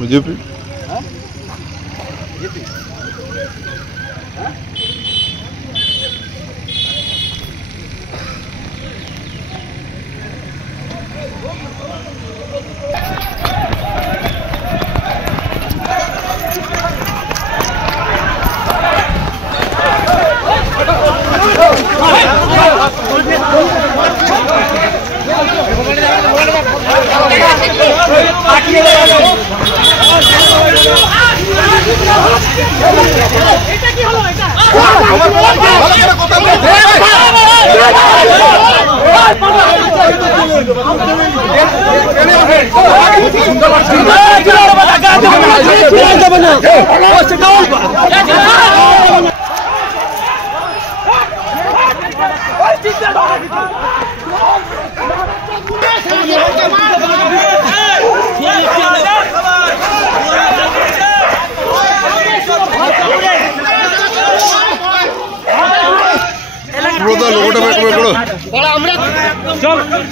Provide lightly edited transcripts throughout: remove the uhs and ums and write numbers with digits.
BJP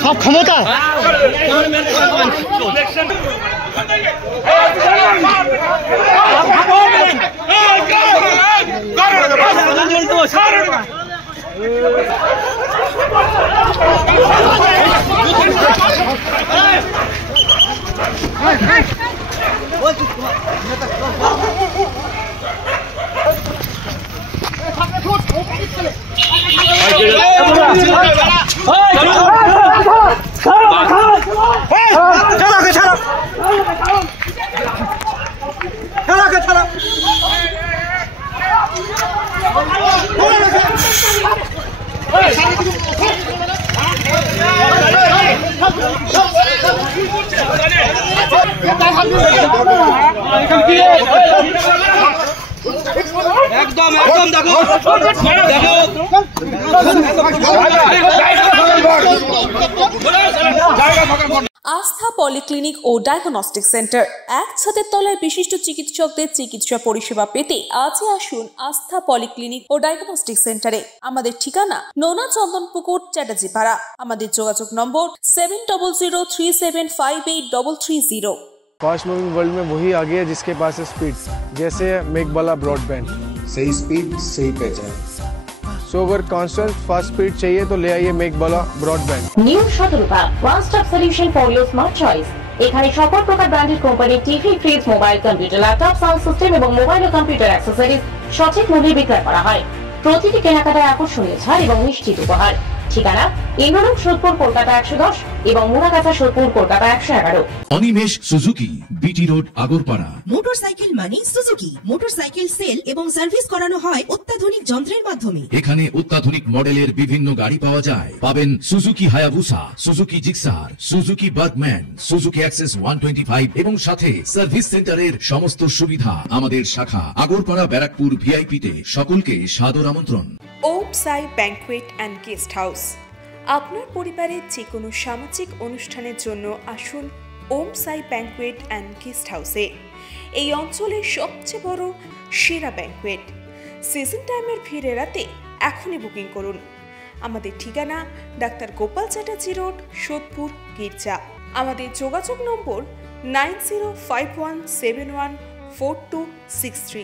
সব ক্ষমতা একদম দেখো আস্থা পলিক্লিনিক ও ডায়াগনস্টিক সেন্টার, এক ছাদের তলায় বিশিষ্ট চিকিৎসকদের চিকিৎসা পরিষেবা পেতে আজই আসুন আস্থা পলিক্লিনিক ও ডায়াগনস্টিক সেন্টারে। আমাদের ঠিকানা নোনা চন্দনপুকুর, চ্যাটার্জিপাড়া। আমাদের যোগাযোগ নম্বর 7003758330। फास्ट मूविंग वर्ल्ड में वही आगे है जिसके पास है स्पीड, जैसे मेघबाला ब्रॉडबैंड। सही स्पीड सही पहचान। सो अगर कांस्टेंट फास्ट स्पीड चाहिए तो ले आइए Meghbala broadband. New Shatarupa one stop solution for your smart choice. এখানে সকল প্রকার ব্র্যান্ডেড কোম্পানির TV, fridge, mobile, computer, laptop, sound system এবং মোবাইল ও কম্পিউটার অ্যাক্সেসরিজ সঠিক মূল্যে বিক্রয় করা হয়। প্রতিটি কেনাকাটায় আকর্ষণীয় ছাড় এবং নিশ্চিত উপহার। ঠিকানা ইন্দ্রলোক, সোদপুর, কলকাতা 110 এবং Muragachha, Sodepur, Kolkata 111। Animesh Suzuki, BT road, Agarpara. Motorcycle মানে সুজুকি। মোটরসাইকেল সেল এবং সার্ভিস করানো হয় অত্যাধুনিক যন্ত্রের মাধ্যমে। এখানে অত্যাধুনিক মডেলের বিভিন্ন গাড়ি পাওয়া যায়। পাবেন Suzuki Hayabusa, Suzuki Gixxer, Suzuki Bergman, Suzuki access 125 এবং সাথে সার্ভিস সেন্টারের সমস্ত সুবিধা। আমাদের শাখা আগরপাড়া, ব্যারাকপুর ভিআইপি তে। সকলকে সাদর আমন্ত্রণ। ওম সাই ব্যাংকুয়েট অ্যান্ড গেস্ট হাউস। আপনার পরিবারের যে কোনো সামাজিক অনুষ্ঠানের জন্য আসুন ওম সাই ব্যাংকুয়েট অ্যান্ড গেস্ট হাউসে। এই অঞ্চলের সবচেয়ে বড় সেরা ব্যাংকুয়েট। সিজন টাইমের ভিড় এড়াতে এখনই বুকিং করুন। আমাদের ঠিকানা ডাক্তার গোপাল চ্যাটার্জি রোড, সোদপুর, গির্জা। আমাদের যোগাযোগ নম্বর 9051714263।